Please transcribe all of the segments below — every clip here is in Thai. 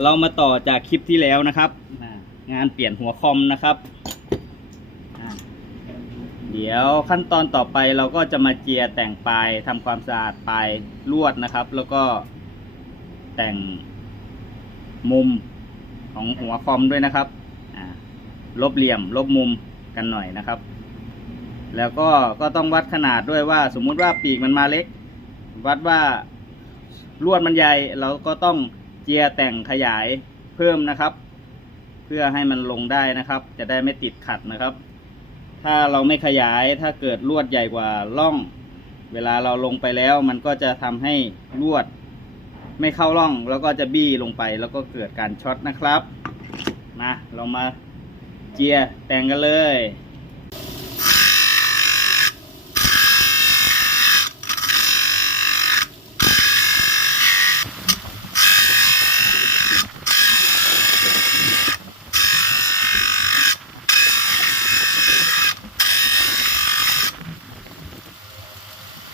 เรามาต่อจากคลิปที่แล้วนะครับอ่างานเปลี่ยนหัวคอมนะครับอ่าเดี๋ยวขั้นตอนต่อไปเราก็จะมาเจียร์แต่งปลายทำความสะอาดปลายลวดนะครับ แล้วก็แต่งมุมของหัวคอมด้วยนะครับอ่าลบเหลี่ยม ลบมุมกันหน่อยนะครับ แล้วก็ก็ต้องวัดขนาดด้วยว่า สมมุติว่าปีกมันมาเล็ก วัดว่าลวดมันใหญ่เราก็ต้อง เจียแต่งขยายเพิ่มนะครับ เพื่อให้มันลงได้นะครับ จะได้ไม่ติดขัดนะครับ ถ้าเราไม่ขยายถ้าเกิดลวดใหญ่กว่าล่อง เวลาเราลงไปแล้ว มันก็จะทำให้ลวด ไม่เข้าร่อง แล้วก็จะบี้ลงไป แล้วก็เกิดการช็อตนะครับมาเรามาเจียแต่งกันเลย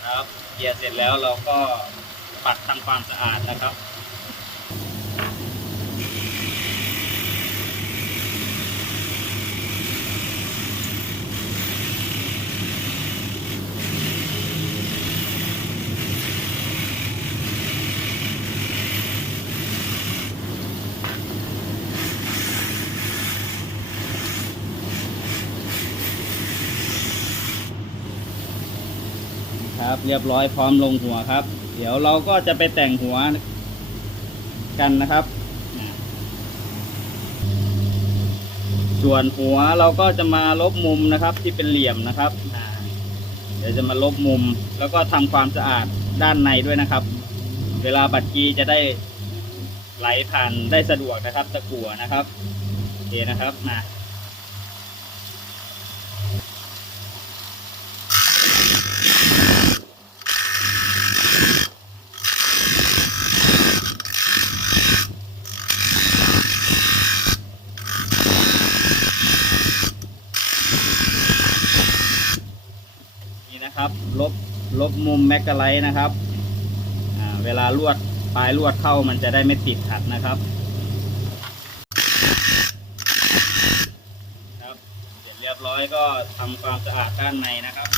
ครับเกียร์เสร็จแล้วเราก็ปัดทำความสะอาดนะครับ ครับ เรียบร้อยพร้อมลงหัวครับ เดี๋ยวเราก็จะไปแต่งหัวกันนะครับ ส่วนหัวเราก็จะมาลบมุมนะครับ ที่เป็นเหลี่ยมนะครับเดี๋ยวจะมาลบมุมแล้วก็ทำความสะอาดด้านในด้วยนะครับ เวลาบัตรกีจะได้ไหลผ่านได้สะดวกนะครับ ตะกั่วนะครับโอเคนะครับมา นะครับ ลบลบมุมแมกกาไลท์นะครับเวลาลวดปลายลวดเข้ามันจะได้ไม่ติดขัดนะครับครับเสร็จเรียบร้อยก็ทำความสะอาดด้านในนะครับ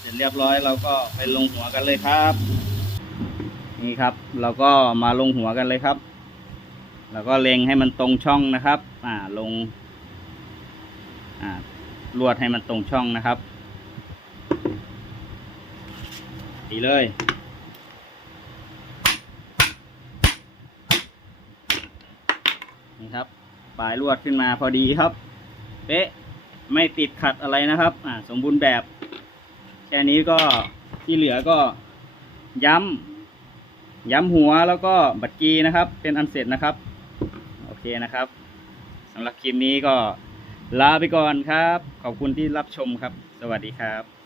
ค ร็จเรียบร้อยเราก็ไปลงหัวกันเลยครับ นี่ครับ เราก็มาลงหัวกันเลยครับ แล้วก็เล็งให้มันตรงช่องนะครับ อ่าลง อ่าลวดให้มันตรงช่องนะครับดีเลยนี่ครับ ปลายลวดขึ้นมาพอดีครับ เป๊ะ ไม่ติดขัดอะไรนะครับ อ่า สมบูรณ์แบบ แค่นี้ก็ที่เหลือก็ย้ำย้ำหัวแล้วก็บัตรกีนะครับ เป็นอันเสร็จนะครับ โอเคนะครับสำหรับคลิปนี้ก็ลาไปก่อนครับ ขอบคุณที่รับชมครับ สวัสดีครับ